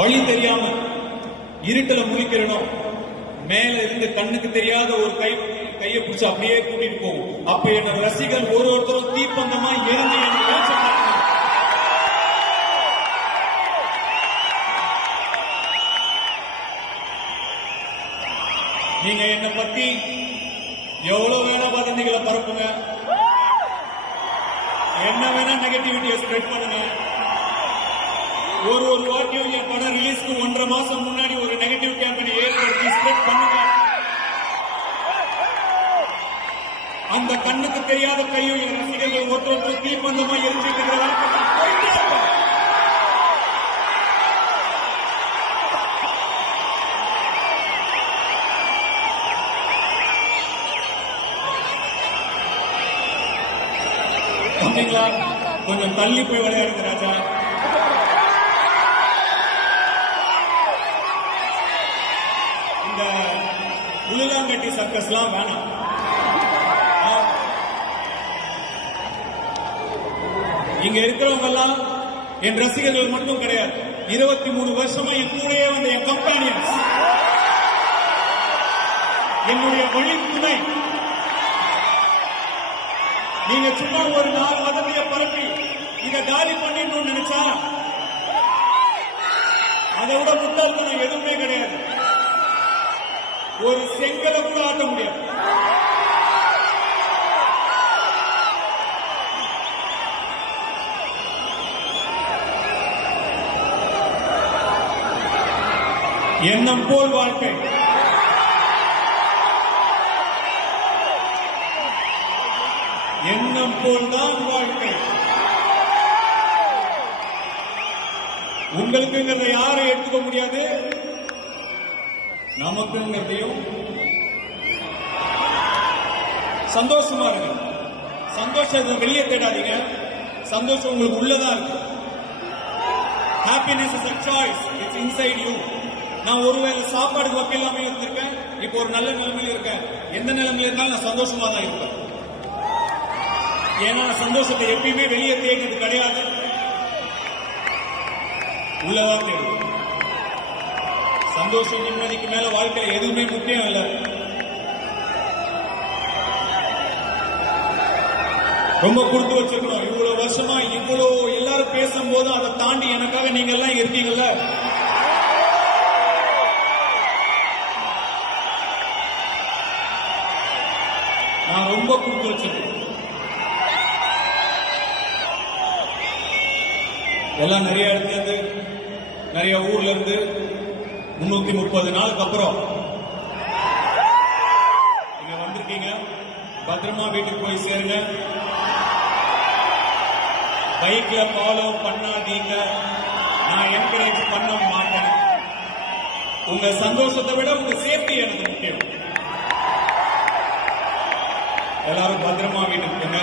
வழி தெரியாம இருட்டுல முழிக்கிறனும் மேல இருந்து கண்ணுக்கு தெரியாத ஒரு கையை பிடிச்சு அப்படியே கூட்டிட்டு போகும். அப்ப என்ன ரசிகர்கள் ஒருத்தரும் தீப்பந்தமா எரிஞ்சு எனக்கு வெளிச்சம் காட்டணும். நீங்க என்ன பத்தி எவ்வளவு வேணா வதந்திகளை பரப்புங்க, என்ன வேணா நெகட்டிவிட்டியை ஸ்ப்ரெட் பண்ணுங்க. ஒரு வாக்கியம் என் படம் ரிலீஸ்க்கு 1.5 மாசம் முன்னாடி ஒரு நெகட்டிவ் கேம்பெயினை ஏற்படுத்தி ஸ்ப்ரெட் பண்ணுங்க. அந்த கண்ணுக்கு தெரியாத கையும் என் ரசிகர்கள் ஒருத்தர் தீப்பந்தமா எரிஞ்சிட்டு இருக்கிற கொஞ்சம் தள்ளி போய் விளையாடுங்க ராஜா. இந்த உளுலாங்கட்டி சர்க்கஸ்லாம் வேணாம். இங்க இருக்கிறவங்க எல்லாம் என் ரசிகர்கள் மட்டும் கிடையாது, 23 வருஷமா என் கூடயே வந்த என் கம்பெனியன்ஸ், என்னுடைய வழித்துணை. நீங்க சும்மா ஒரு 4 வதந்தியை பரப்பி இதை காலி பண்ணிடணும்னு நினைச்சா அதை விட முட்டாள்தனம் எதுவுமே கிடையாது. ஒரு செங்கலை கூட ஆட்ட முடியாது. எண்ணம் போல் வாழ்க்கை. எண்ணம் போல்தான் வாழ்க்கை. உங்களுக்குங்கிறத யாரும் எடுத்துக்க முடியாது, நமக்குங்கிறதையும். சந்தோஷமா இருக்கு. சந்தோஷத்தை வெளியே தேடாதீங்க, சந்தோஷம் உங்களுக்கு உள்ளதா இருக்கு. Happiness is a choice, it's inside you. நான் ஒருவேளை சாப்பாடு வக்கில்லாம இருந்திருக்கேன், இப்போ ஒரு நல்ல நிலைமையில இருக்கேன். எந்த நிலைமையில இருந்தாலும் நான் சந்தோஷமா தான் இருப்பேன். ஏன்னா சந்தோஷத்தை எப்பயுமே வெளியே தேடுறது கிடையாது, உள்ளதா தேடும். சந்தோஷம் நிம்மதிக்கு மேல வாழ்க்கையில எதுவுமே முக்கியம் இல்லை. ரொம்ப கொடுத்து வச்சிருக்கணும். இவ்வளவு வருஷமா இவ்வளவு எல்லாரும் பேசும்போது அதை தாண்டி எனக்காக நீங்க எல்லாம் இருக்கீங்கல்ல, நான் ரொம்ப கொடுத்து வச்சிருக்கேன். எல்லாம் நிறைய இடத்துல இருந்து, நிறைய ஊர்ல இருந்து 330 நாளுக்கு அப்புறம் நீங்க வந்திருக்கீங்க. பத்திரமா வீட்டுக்கு போய் சேருங்க. பைக்ல ஃபாலோ பண்ணாதீங்க, நான் என்கரேஜ் பண்ண மாட்டேன். உங்க சந்தோஷத்தை விட உங்க சேஃப்டி எனக்கு முக்கியம். எல்லாரும் பத்திரமா வீட்டுக்கு போங்க.